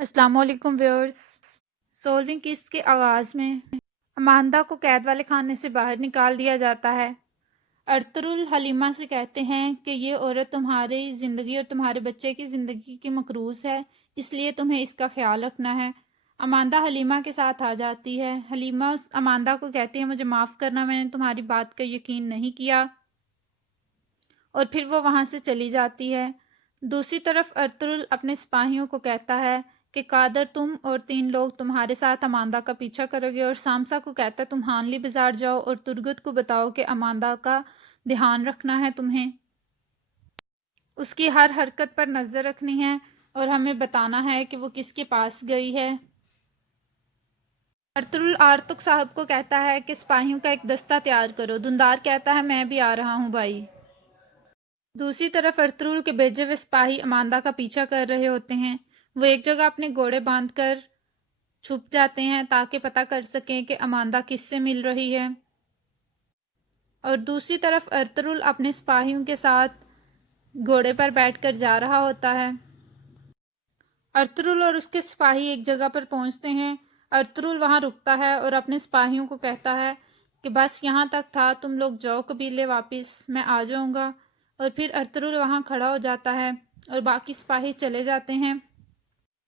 السلام علیکم viewers. Solving case کے آغاز میں اماندہ کو قید والے خانے سے باہر نکال دیا جاتا ہے۔ ارطغرل حلیمہ سے کہتے ہیں کہ یہ عورت تمہاری زندگی اور تمہارے بچے کی زندگی کی مکروز ہے، اس لیے تمہیں اس کا خیال رکھنا ہے۔ اماندہ حلیمہ کے ساتھ آ جاتی ہے۔ حلیمہ اماندہ کو کہتی ہے مجھے معاف کرنا، میں نے تمہاری بات کا یقین نہیں کیا، اور پھر وہ وہاں سے چلی جاتی ہے۔ دوسری طرف ارطغرل اپنے سپاہیوں کو کہتا ہے کہ قادر تم اور 3 لوگ تمہارے ساتھ اماندہ کا پیچھا کرو گے، اور سامسا کو کہتا ہے تم ہانلی بازار جاؤ اور ترگت کو بتاؤ کہ اماندہ کا دھیان رکھنا ہے، تمہیں اس کی ہر حرکت پر نظر رکھنی ہے اور ہمیں بتانا ہے کہ وہ کس کے پاس گئی ہے۔ ارطغرل آرتک صاحب کو کہتا ہے کہ سپاہیوں کا ایک دستہ تیار کرو۔ دھندار کہتا ہے میں بھی آ رہا ہوں بھائی۔ دوسری طرف ارطغرل کے بھیجے ہوئے سپاہی اماندہ کا پیچھا کر رہے ہوتے ہیں۔ وہ ایک جگہ اپنے گھوڑے باندھ کر چھپ جاتے ہیں تاکہ پتہ کر سکیں کہ اماندہ کس سے مل رہی ہے، اور دوسری طرف ارطغرل اپنے سپاہیوں کے ساتھ گھوڑے پر بیٹھ کر جا رہا ہوتا ہے۔ ارطغرل اور اس کے سپاہی ایک جگہ پر پہنچتے ہیں۔ ارطغرل وہاں رکتا ہے اور اپنے سپاہیوں کو کہتا ہے کہ بس یہاں تک تھا، تم لوگ جاؤ قبیلے واپس، میں آ جاؤں گا، اور پھر ارطغرل وہاں کھڑا ہو جاتا ہے اور باقی سپاہی چلے جاتے ہیں۔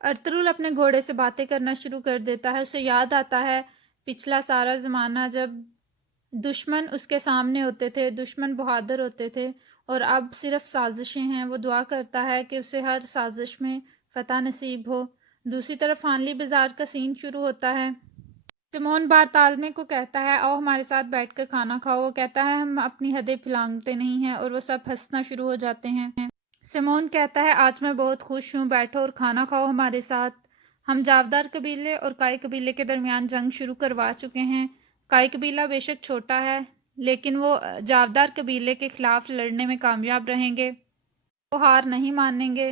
ارطغرل اپنے گھوڑے سے باتیں کرنا شروع کر دیتا ہے۔ اسے یاد آتا ہے پچھلا سارا زمانہ جب دشمن اس کے سامنے ہوتے تھے، دشمن بہادر ہوتے تھے، اور اب صرف سازشیں ہیں۔ وہ دعا کرتا ہے کہ اسے ہر سازش میں فتح نصیب ہو۔ دوسری طرف ہانلی بازار کا سین شروع ہوتا ہے۔ سیمون بارتالمے کو کہتا ہے آؤ ہمارے ساتھ بیٹھ کر کھانا کھاؤ۔ وہ کہتا ہے ہم اپنی حدیں پھلانگتے نہیں ہیں، اور وہ سب ہنسنا شروع ہو جاتے ہیں۔ سیمون کہتا ہے آج میں بہت خوش ہوں، بیٹھو اور کھانا کھاؤ ہمارے ساتھ۔ ہم جاودار قبیلے اور کائی قبیلے کے درمیان جنگ شروع کروا چکے ہیں۔ کائی قبیلہ بے شک چھوٹا ہے، لیکن وہ جاودار قبیلے کے خلاف لڑنے میں کامیاب رہیں گے، وہ ہار نہیں مانیں گے۔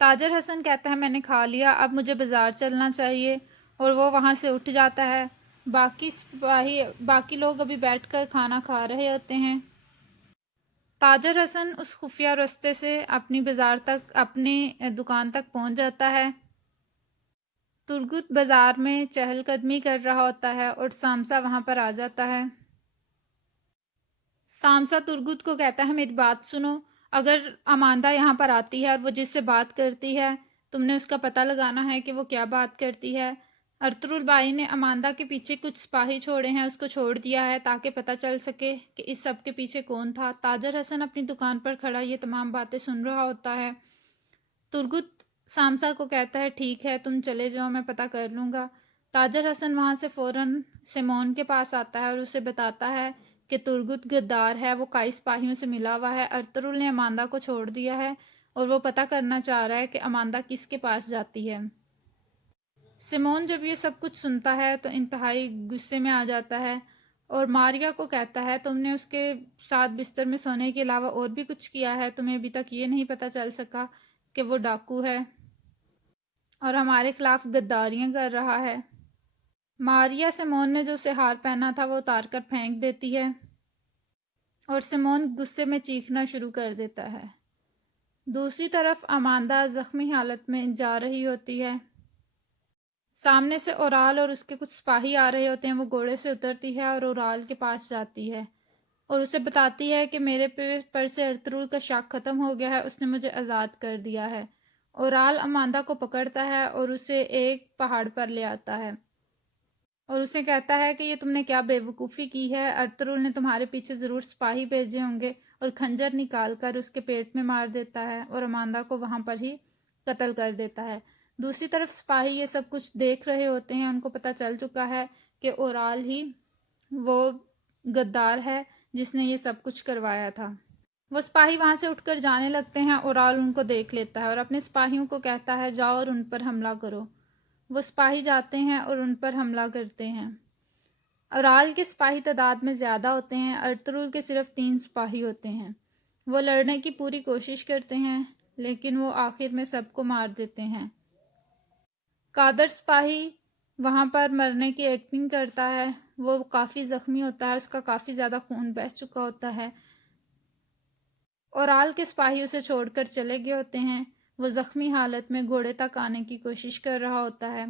تاجر حسن کہتا ہے میں نے کھا لیا، اب مجھے بازار چلنا چاہیے، اور وہ وہاں سے اٹھ جاتا ہے۔ باقی لوگ ابھی بیٹھ کر کھانا کھا رہے ہوتے ہیں۔ تاجر حسن اس خفیہ رستے سے اپنی دکان تک پہنچ جاتا ہے۔ ترگت بازار میں چہل قدمی کر رہا ہوتا ہے اور سامسا وہاں پر آ جاتا ہے۔ سامسا ترگت کو کہتا ہے میری بات سنو، اگر اماندہ یہاں پر آتی ہے اور وہ جس سے بات کرتی ہے، تم نے اس کا پتہ لگانا ہے کہ وہ کیا بات کرتی ہے۔ ارطغرل بھائی نے اماندہ کے پیچھے کچھ سپاہی چھوڑے ہیں، اس کو چھوڑ دیا ہے تاکہ پتہ چل سکے کہ اس سب کے پیچھے کون تھا۔ تاجر حسن اپنی دکان پر کھڑا یہ تمام باتیں سن رہا ہوتا ہے۔ ترگت سامسا کو کہتا ہے ٹھیک ہے تم چلے جاؤ، میں پتہ کر لوں گا۔ تاجر حسن وہاں سے فوراً سیمون کے پاس آتا ہے اور اسے بتاتا ہے کہ ترگت غدار ہے، وہ کئی سپاہیوں سے ملا ہوا ہے۔ ارطغرل نے اماندہ کو چھوڑ دیا ہے اور وہ پتہ کرنا چاہ رہا ہے کہ اماندہ کس کے پاس جاتی ہے۔ سیمون جب یہ سب کچھ سنتا ہے تو انتہائی غصے میں آ جاتا ہے اور ماریا کو کہتا ہے تم نے اس کے ساتھ بستر میں سونے کے علاوہ اور بھی کچھ کیا ہے، تمہیں ابھی تک یہ نہیں پتہ چل سکا کہ وہ ڈاکو ہے اور ہمارے خلاف غداریاں کر رہا ہے۔ ماریا سیمون نے جو اسے ہار پہنا تھا وہ اتار کر پھینک دیتی ہے اور سیمون غصے میں چیخنا شروع کر دیتا ہے۔ دوسری طرف اماندہ زخمی حالت میں جا رہی ہوتی ہے۔ سامنے سے اورال اور اس کے کچھ سپاہی آ رہے ہوتے ہیں۔ وہ گھوڑے سے اترتی ہے اور اورال کے پاس جاتی ہے اور اسے بتاتی ہے کہ میرے پر سے ارطغرل کا شک ختم ہو گیا ہے، اس نے مجھے آزاد کر دیا ہے۔ اورال اماندہ کو پکڑتا ہے اور اسے ایک پہاڑ پر لے آتا ہے اور اسے کہتا ہے کہ یہ تم نے کیا بے وقوفی کی ہے، ارطغرل نے تمہارے پیچھے ضرور سپاہی بھیجے ہوں گے، اور خنجر نکال کر اس کے پیٹ میں مار دیتا ہے اور اماندہ کو وہاں پر ہی قتل کر دیتا ہے۔ دوسری طرف سپاہی یہ سب کچھ دیکھ رہے ہوتے ہیں، ان کو پتہ چل چکا ہے کہ اورال ہی وہ غدار ہے جس نے یہ سب کچھ کروایا تھا۔ وہ سپاہی وہاں سے اٹھ کر جانے لگتے ہیں۔ اورال ان کو دیکھ لیتا ہے اور اپنے سپاہیوں کو کہتا ہے جاؤ اور ان پر حملہ کرو۔ وہ سپاہی جاتے ہیں اور ان پر حملہ کرتے ہیں۔ اورال کے سپاہی تعداد میں زیادہ ہوتے ہیں، ارطغرل کے صرف 3 سپاہی ہوتے ہیں۔ وہ لڑنے کی پوری کوشش کرتے ہیں لیکن وہ آخر میں سب کو مار دیتے ہیں۔ قادر سپاہی وہاں پر مرنے کی ایکٹنگ کرتا ہے، وہ کافی زخمی ہوتا ہے، اس کا کافی زیادہ خون بہہ چکا ہوتا ہے۔ اورال کے سپاہی اسے چھوڑ کر چلے گئے ہوتے ہیں۔ وہ زخمی حالت میں گھوڑے تک آنے کی کوشش کر رہا ہوتا ہے۔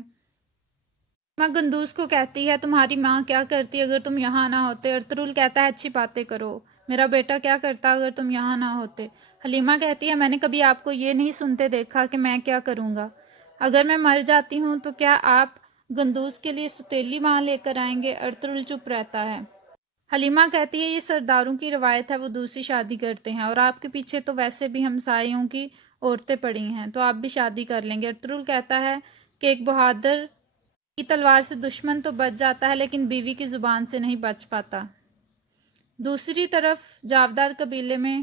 ماں گندوز کو کہتی ہے تمہاری ماں کیا کرتی اگر تم یہاں نہ ہوتے؟ ارطغرل کہتا ہے اچھی باتیں کرو، میرا بیٹا کیا کرتا اگر تم یہاں نہ ہوتے؟ حلیمہ کہتی ہے میں نے کبھی آپ کو یہ نہیں سنتے دیکھا کہ میں کیا کروں گا، اگر میں مر جاتی ہوں تو کیا آپ گندوز کے لیے ستیلی ماں لے کر آئیں گے؟ ارطغرل چپ رہتا ہے۔ حلیمہ کہتی ہے یہ سرداروں کی روایت ہے، وہ دوسری شادی کرتے ہیں، اور آپ کے پیچھے تو ویسے بھی ہمسایوں کی عورتیں پڑی ہیں تو آپ بھی شادی کر لیں گے۔ ارطغرل کہتا ہے کہ ایک بہادر کی تلوار سے دشمن تو بچ جاتا ہے لیکن بیوی کی زبان سے نہیں بچ پاتا۔ دوسری طرف جاودار قبیلے میں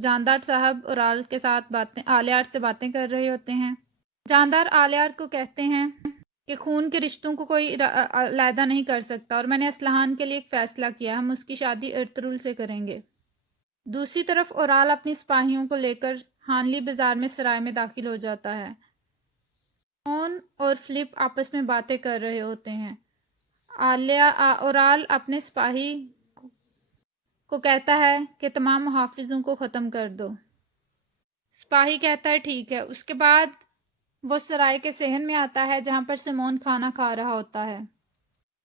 جاندار صاحب اورال کے ساتھ آلیار سے باتیں کر رہے ہوتے ہیں۔ جاندار آلیار کو کہتے ہیں کہ خون کے رشتوں کو کوئی علیحدہ نہیں کر سکتا، اور میں نے اسلحان کے لیے ایک فیصلہ کیا، ہم اس کی شادی ارطغرل سے کریں گے۔ دوسری طرف اورال اپنی سپاہیوں کو لے کر ہانلی بازار میں سرائے میں داخل ہو جاتا ہے۔ سیمون اور فلپ آپس میں باتیں کر رہے ہوتے ہیں۔ اورال اپنے سپاہی کو کہتا ہے کہ تمام محافظوں کو ختم کر دو۔ سپاہی کہتا ہے ٹھیک ہے۔ اس کے بعد وہ سرائے کے صحن میں آتا ہے جہاں پر سیمون کھانا کھا رہا ہوتا ہے۔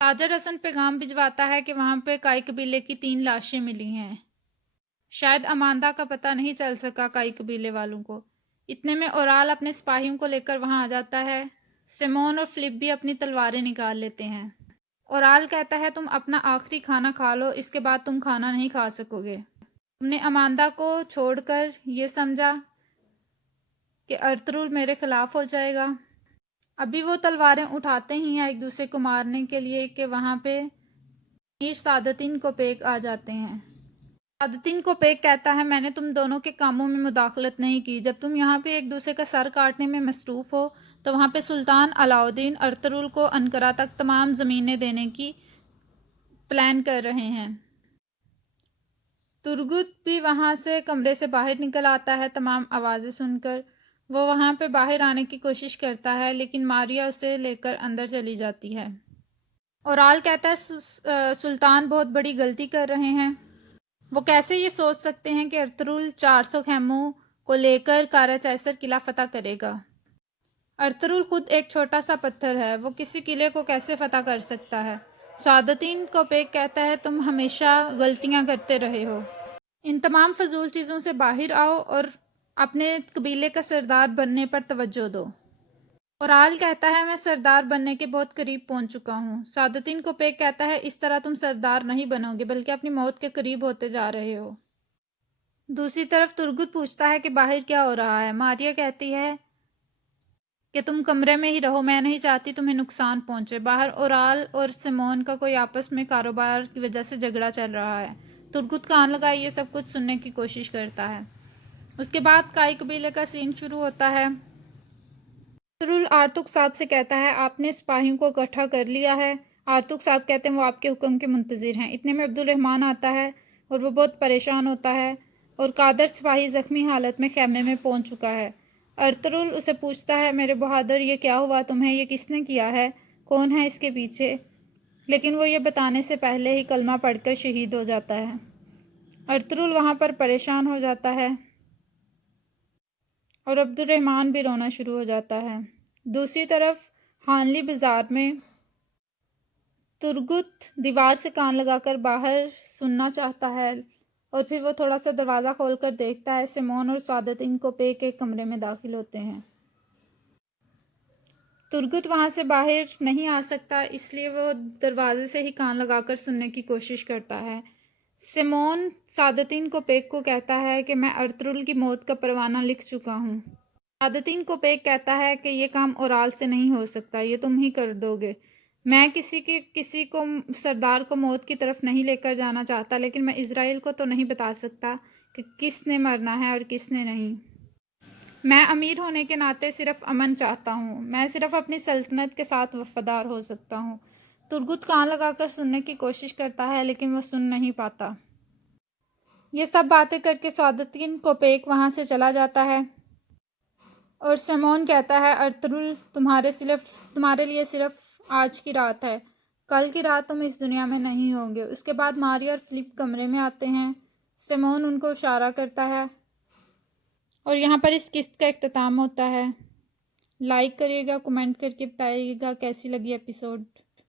تاجر حسن پیغام بھجواتا ہے کہ وہاں پہ کائی قبیلے کی 3 لاشیں ملی ہیں۔ شاید اماندہ کا پتہ نہیں چل سکا کائی قبیلے والوں کو۔ اتنے میں اورال اپنے سپاہیوں کو لے کر وہاں آ جاتا ہے۔ سیمون اور فلپ بھی اپنی تلواریں نکال لیتے ہیں۔ اورال کہتا ہے تم اپنا آخری کھانا کھا لو، اس کے بعد تم کھانا نہیں کھا سکو گے۔ تم نے اماندہ کو چھوڑ کر یہ سمجھا کہ ارطغرل میرے خلاف ہو جائے گا۔ ابھی وہ تلواریں اٹھاتے ہی ہیں ایک دوسرے کو مارنے کے لیے کہ وہاں پہ امیر سعادتین کوپیک آ جاتے ہیں۔ سعادتین کوپیک کہتا ہے میں نے تم دونوں کے کاموں میں مداخلت نہیں کی، جب تم یہاں پہ ایک دوسرے کا سر کاٹنے میں مصروف ہو تو وہاں پہ سلطان علاؤالدین ارطغرل کو انقرہ تک تمام زمینیں دینے کی پلان کر رہے ہیں۔ ترگت بھی وہاں سے کمرے سے باہر نکل آتا ہے تمام آوازیں سن کر۔ وہ وہاں پہ باہر آنے کی کوشش کرتا ہے لیکن ماریا اسے لے کر اندر چلی جاتی ہے۔ اورال کہتا ہے سلطان بہت بڑی غلطی کر رہے ہیں، وہ کیسے یہ سوچ سکتے ہیں کہ ارطغرل 400 خیموں کو لے کر کاراچائسر قلعہ فتح کرے گا؟ ارطغرل خود ایک چھوٹا سا پتھر ہے، وہ کسی قلعے کو کیسے فتح کر سکتا ہے؟ سعادتین کوپیک کہتا ہے تم ہمیشہ غلطیاں کرتے رہے ہو، ان تمام فضول چیزوں سے باہر آؤ اور اپنے قبیلے کا سردار بننے پر توجہ دو۔ اورال کہتا ہے میں سردار بننے کے بہت قریب پہنچ چکا ہوں۔ سعادتین کوپیک کہتا ہے اس طرح تم سردار نہیں بنو گے بلکہ اپنی موت کے قریب ہوتے جا رہے ہو۔ دوسری طرف ترگت پوچھتا ہے کہ باہر کیا ہو رہا ہے؟ ماریا کہتی ہے کہ تم کمرے میں ہی رہو، میں نہیں چاہتی تمہیں نقصان پہنچے۔ باہر اورال اور سیمون کا کوئی آپس میں کاروبار کی وجہ سے جھگڑا چل رہا ہے۔ ترگت کان لگائے یہ سب کچھ سننے کی کوشش کرتا ہے۔ اس کے بعد کائی قبیلے کا سین شروع ہوتا ہے۔ ارطغرل آرتک صاحب سے کہتا ہے آپ نے سپاہیوں کو اکٹھا کر لیا ہے؟ آرتک صاحب کہتے ہیں وہ آپ کے حکم کے منتظر ہیں۔ اتنے میں عبدالرحمن آتا ہے اور وہ بہت پریشان ہوتا ہے اور قادر سپاہی زخمی حالت میں خیمے میں پہنچ چکا ہے۔ ارطغرل اسے پوچھتا ہے میرے بہادر یہ کیا ہوا تمہیں، یہ کس نے کیا ہے، کون ہے اس کے پیچھے؟ لیکن وہ یہ بتانے سے پہلے ہی کلمہ پڑھ کر شہید ہو جاتا ہے۔ ارطغرل وہاں پر پریشان ہو جاتا ہے اور عبدالرحمن بھی رونا شروع ہو جاتا ہے۔ دوسری طرف ہانلی بازار میں ترگت دیوار سے کان لگا کر باہر سننا چاہتا ہے اور پھر وہ تھوڑا سا دروازہ کھول کر دیکھتا ہے سیمون اور سعادتین کوپیک ایک کمرے میں داخل ہوتے ہیں۔ ترگت وہاں سے باہر نہیں آ سکتا اس لیے وہ دروازے سے ہی کان لگا کر سننے کی کوشش کرتا ہے۔ سیمون سعادتین کوپیک کو کہتا ہے کہ میں ارطغرل کی موت کا پروانہ لکھ چکا ہوں۔ سعادتین کوپیک کہتا ہے کہ یہ کام اورال سے نہیں ہو سکتا، یہ تم ہی کر دو گے۔ میں کسی کو سردار کو موت کی طرف نہیں لے کر جانا چاہتا لیکن میں اسرائیل کو تو نہیں بتا سکتا کہ کس نے مرنا ہے اور کس نے نہیں۔ میں امیر ہونے کے ناطے صرف امن چاہتا ہوں، میں صرف اپنی سلطنت کے ساتھ وفادار ہو سکتا ہوں۔ ترگت کان لگا کر سننے کی کوشش کرتا ہے لیکن وہ سن نہیں پاتا۔ یہ سب باتیں کر کے سعادتین کوپیک وہاں سے چلا جاتا ہے اور سیمون کہتا ہے ارطغرل تمہارے لیے صرف آج کی رات ہے، کل کی رات تم اس دنیا میں نہیں ہوں گے۔ اس کے بعد ماریا اور فلپ کمرے میں آتے ہیں۔ سیمون ان کو اشارہ کرتا ہے اور یہاں پر اس قسط کا اختتام ہوتا ہے. لائک کریے گا، کمنٹ کر کے بتائیے گا کیسی لگی ایپیسوڈ.